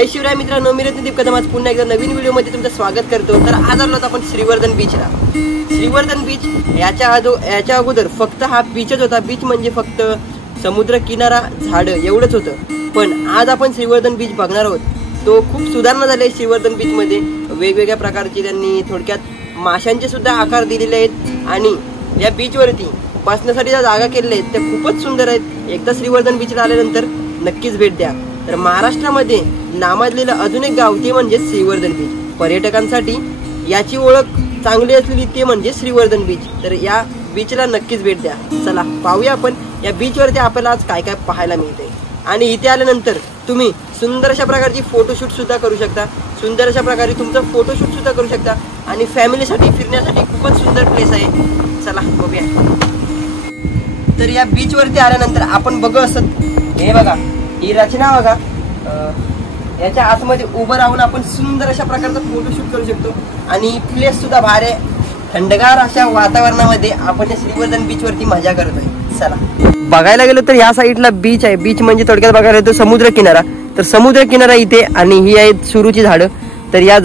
जय शिवराय मित्रांनो, मी रत्नदीप कदम आज पुन्हा एकदा नवीन व्हिडिओमध्ये तुमचं स्वागत करतो। तर आज आलो आपण श्रीवर्धन बीचला। श्रीवर्धन बीच याच्या अगोदर फक्त हा बीचच होता। बीच म्हणजे फक्त समुद्र किनारा झाडं एवढंच होतं, पण आज आपण श्रीवर्धन बीच बघणार आहोत। तो खूप सुधारणा झाली आहे श्रीवर्धन बीच मध्ये। वेगवेगळ्या प्रकारची त्यांनी थोडक्यात माशांचे सुद्धा आकार दिलेले आहेत आणि या बीच वरती बसण्यासाठी ज्या जागा केलेल्या आहेत त्या खूपच सुंदर आहेत। एकदा श्रीवर्धन बीचला आल्यानंतर नक्कीच भेट द्या। तर महाराष्ट्रामध्ये नावाजलेलं अजून एक गाव ते म्हणजे श्रीवर्धन बीच। पर्यटकांसाठी याची ओळख चांगली असलेली ते म्हणजे श्रीवर्धन बीच। तर या बीचला नक्कीच भेट द्या। चला पाहूया आपण या बीचवरती आपल्याला आज काय काय पाहायला मिळते। आणि इथे आल्यानंतर तुम्ही सुंदर अशा प्रकारची फोटोशूट सुद्धा करू शकता। सुंदर अशा प्रकारे तुमचं फोटोशूट सुद्धा करू शकता आणि फॅमिलीसाठी फिरण्यासाठी खूपच सुंदर प्लेस आहे। चला बघूया। तर या बीच वरती आल्यानंतर आपण बघू असत, हे बघा ही रचना बघा, याच्या आतमध्ये उभं राहून आपण सुंदर अशा प्रकारचा फोटोशूट करू शकतो आणि प्लेस सुद्धा भारी आहे। थंडगार अशा वातावरणामध्ये आपण या श्रीवर्धन बीच वरती मजा करतोय। चला बघायला गेलो तर या साईडला बीच आहे। बीच म्हणजे थोडक्यात बघायला गेलो तर समुद्र किनारा। तर समुद्र किनारा इथे आणि ही आहेत सुरूची झाडं। तर या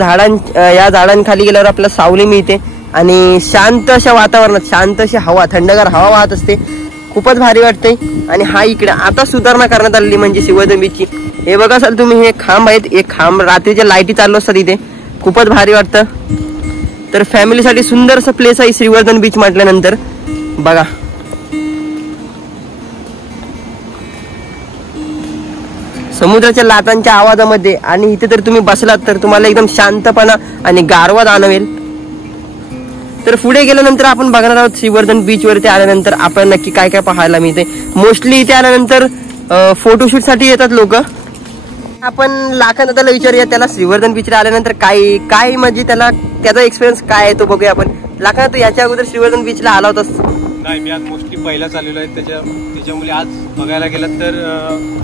झाडांखाली गेल्यावर आपल्याला सावली मिळते आणि शांत अशा वातावरणात शांत अशी हवा, थंडगार हवा वाहत असते। खूपच भारी वाटते। आणि हा इकडे आता सुधारणा करण्यात आलेली म्हणजे श्रीवर्धन बीचची। हे बघा असाल तुम्ही, हे खांब आहेत, एक खांब रात्रीच्या लाईटी चालू असतात इथे, खूपच भारी वाटतं। तर फॅमिलीसाठी सुंदर असं प्लेस आहे श्रीवर्धन बीच म्हटल्यानंतर। बघा समुद्राच्या लाटांच्या आवाजामध्ये आणि इथे तर तुम्ही बसलात तर तुम्हाला एकदम शांतपणा आणि गारवा जाणवेल। तर पुढे गेल्यानंतर आपण बघणार आहोत श्रीवर्धन बीच वरती आल्यानंतर आपण नक्की काय काय पाहायला मिळते। मोस्टली इथे आल्यानंतर फोटोशूट साठी येतात लोक। आपण लाखन दादाला विचारूया त्याला श्रीवर्धन बीचला आल्यानंतर काय म्हणजे त्याचा एक्सपिरियन्स काय आहे तो बघूया आपण। लाखन, तू याच्या अगोदर श्रीवर्धन बीचला आला होतास? नाही, मी आज मोस्टली पहिलाच आलेलो आहे। त्याच्यामुळे आज बघायला गेलं तर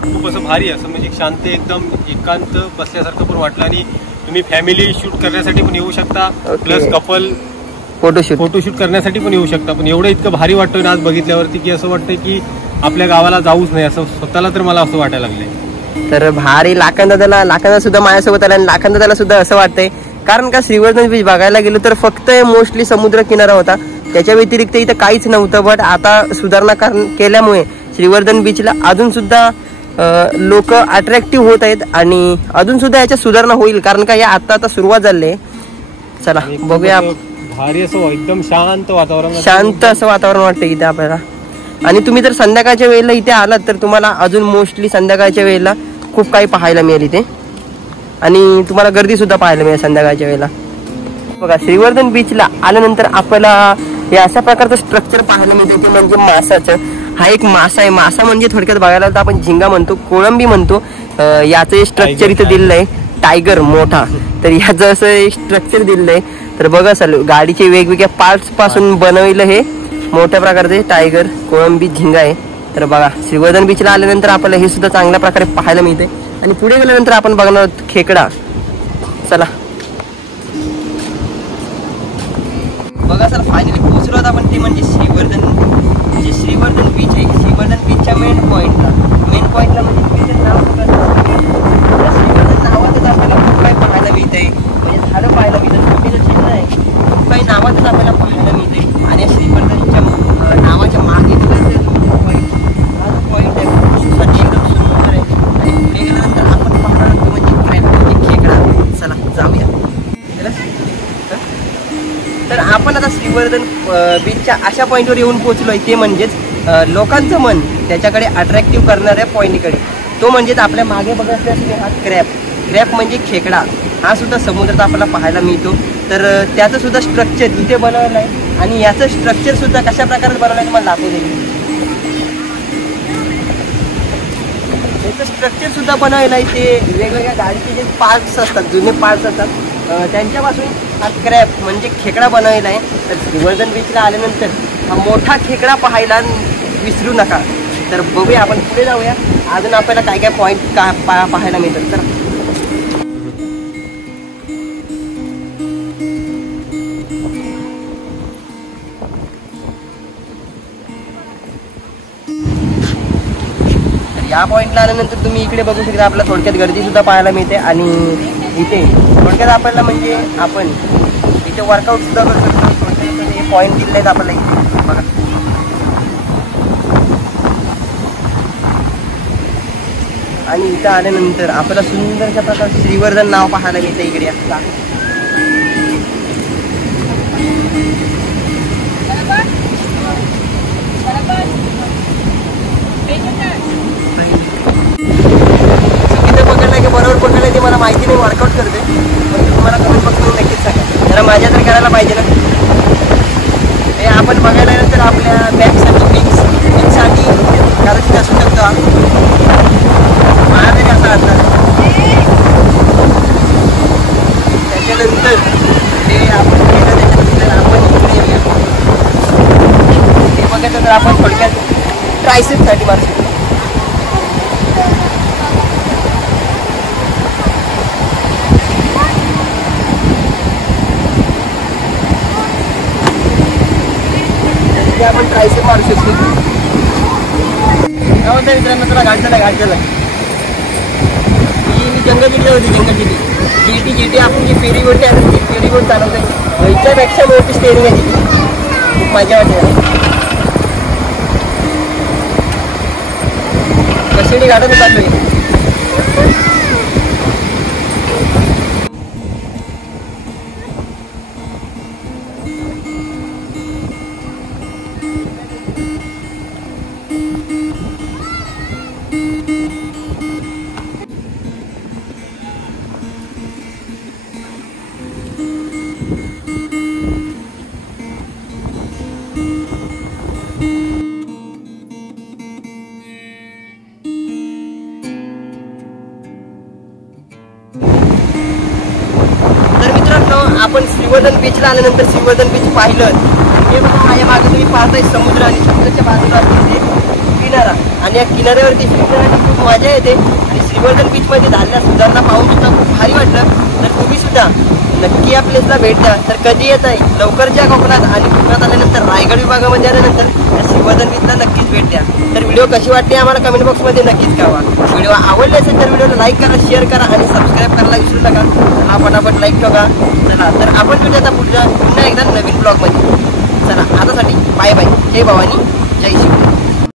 खूप असं भारी असं म्हणजे शांत एकदम एकांत बसल्यासारखं पण वाटलं आणि तुम्ही फॅमिली शूट करण्यासाठी पण येऊ शकता, प्लस कपल फोटोशूट करण्यासाठी पण येऊ शकता। पण एवढं इतकं भारी वाटतंय ना आज बघितल्यावरती की असं वाटतंय की आपल्या गावाला जाऊच नाही असं स्वतःला तर मला असं वाटायला लागलंय। तर भारी लाखन दादा सुद्धा माझ्यासोबत आला आणि लाखन दादाला सुद्धा असं वाटतंय, कारण का श्रीवर्धन बीच बघायला गेलो तर फक्त मोस्टली समुद्र किनारा होता, त्याच्या व्यतिरिक्त इथं काहीच नव्हतं। बट आता सुधारणा केल्यामुळे श्रीवर्धन बीचला अजून सुद्धा लोक अट्रॅक्टिव्ह होत आहेत आणि अजून सुद्धा याच्या सुधारणा होईल, कारण का या आता सुरुवात झाली आहे। चला बघूया। भारी असं एकदम शांत असं वातावरण वाटतं इथे आपल्याला। आणि तुम्ही जर संध्याकाळच्या वेळेला इथे आलात तर तुम्हाला अजून मोस्टली संध्याकाळच्या वेळेला खूप काही पाहायला मिळेल इथे आणि तुम्हाला गर्दी सुद्धा पाहायला मिळेल संध्याकाळच्या वेळेला। बघा श्रीवर्धन बीचला आल्यानंतर आपल्याला हे अशा प्रकारचं स्ट्रक्चर पाहायला मिळतं, ते म्हणजे मासाचं। हा एक मासा आहे। मासा म्हणजे थोडक्यात बघायला तर आपण झिंगा म्हणतो, कोळंबी म्हणतो। याचं स्ट्रक्चर इथं दिलेलं आहे, टायगर मोठा। तर याचं असं स्ट्रक्चर दिलेलं आहे। तर बघा सर गाडीचे वेगवेगळ्या पार्ट्स पासून बनवलेलं हे मोठ्या प्रकारचे टायगर, कोळंबी, झिंगा आहे। तर बघा श्रीवर्धन बीचला आल्यानंतर आपल्याला हे सुद्धा चांगल्या प्रकारे पाहायला मिळते। आणि पुढे गेल्यानंतर आपण बघणार आहोत खेकडा। चला बघा सर फायनली पोहोचलो आहोत आपण, ते म्हणजे श्रीवर्धन बीच आहे। श्रीवर्धन बीचच्या मेन पॉईंटला म्हणजे बीचचं नाव श्रीवर्धन नावातच आपल्याला खूप काही पाहायला मिळतंय, म्हणजे झाडं पाहायला मिळतात, छोटीचं चिन्ह आहे, खूप काही नावातच आपल्याला पाहायला मिळतंय। आणि श्रीवर्धनच्या नावाच्या मागे पॉईंट आहे, खूप एकदम सुंदर आहे। आणि पुढे गेल्यानंतर आपण पाहणार आहोत म्हणजे क्रॅब म्हणजे खेकडा। चला जाऊया। तर आपण आता श्रीवर्धन बीचच्या अशा पॉईंटवर येऊन पोहोचलोय, ते म्हणजेच लोकांचं मन त्याच्याकडे अट्रॅक्टिव्ह करणाऱ्या पॉईंटकडे। तो म्हणजेच आपल्या मागे बघत असलेला हा क्रॅब म्हणजे खेकडा। हा सुद्धा समुद्रात आपल्याला पाहायला मिळतो। तर त्याचं सुद्धा स्ट्रक्चर इथे बनवलं आहे आणि याचं स्ट्रक्चर सुद्धा कशा प्रकारे बनवलं आहे तुम्हाला दाखवून। याचं स्ट्रक्चर सुद्धा बनवलेलं आहे, ते वेगवेगळ्या गाडीचे जे पार्ट्स असतात, जुने पार्ट्स असतात त्यांच्यापासून हा क्रॅब म्हणजे खेकडा बनवलेला आहे। तर श्रीवर्धन बीचला आल्यानंतर हा मोठा खेकडा पाहायला विसरू नका। तर बघूया आपण पुढे जाऊया, अजून आपल्याला काय काय पॉईंट पाहायला मिळतात। तर या पॉईंटला आल्यानंतर तुम्ही इकडे बघू शकता आपल्याला थोडक्यात गर्दी सुद्धा पाहायला मिळते आणि इथे थोडक्यात आपल्याला म्हणजे आपण इथे वर्कआउट सुद्धा करू शकतो. थोडक्यात हे पॉईंट दिले आहेत आपल्याला इथे बघा. आणि इथं आल्यानंतर आपल्याला सुंदरच्या प्रकारचं श्रीवर्धन नाव पाहायला मिळतं इकडे. चुकीचं पकडलं की बरोबर पकडलं ते मला माहिती नाही, वर्कआउट करते. पण तुम्हाला कमेंट बॉक्स मध्ये नक्कीच सांगा, जरा माझ्या तर करायला पाहिजे ना. हे आपण बघायला नंतर आपल्या बॅकसाठी विंगसाठी कारण असू शकतो. मला तरी असं वाटतं. त्याच्यानंतर ते आपण केलं, त्याच्यानंतर आपण इकडे येऊया. ते बघायचं तर आपण थोडक्यात ट्रायसेपसाठी मारू शकतो. आपण ट्रायसेप मारू शकतो. काय म्हणता मित्रांनो, तुला घाट झाला. ही जंगल जिटी होती, जंगल जिटी आपण जी फेरी बोट आहे ती फेरी बोट चालवते. याच्यापेक्षा मोठी स्टेअरिंग आहे तिथे, खूप मजा वाटते. कशिडी घाटाने चाललोय. आपण श्रीवर्धन बीचला आल्यानंतर श्रीवर्धन बीच पाहिलं. हे बघा माझ्या मागे तुम्ही पाहताय समुद्र आणि समुद्राच्या बाजूला इथे किनारा आणि या किनाऱ्यावरती फिरण्यासाठी खूप मजा येते. आणि श्रीवर्धन बीचमध्ये झालेल्या सुधारणा पाहून सुद्धा खूप भारी वाटलं. तर तुम्ही सुद्धा नक्की या प्लेसला भेट द्या. तर कधी येत आहे लवकरच्या कोकणात आणि कोकणात आल्यानंतर रायगड विभागामध्ये आल्यानंतर या श्रीवर्धन बीचला नक्कीच भेट द्या. तर व्हिडिओ कशी वाटते आम्हाला कमेंट बॉक्समध्ये नक्कीच कळवा. व्हिडिओ आवडले असेल तर व्हिडिओला लाईक करा, शेअर करा आणि सबस्क्राईब करायला विसरू नका. चला फटाफट लाईक ठेवा. चला तर आपण भेटूया आता पुन्हा एकदा नवीन ब्लॉगमध्ये. चला आतासाठी बाय बाय. जय भवानी, जय शिव.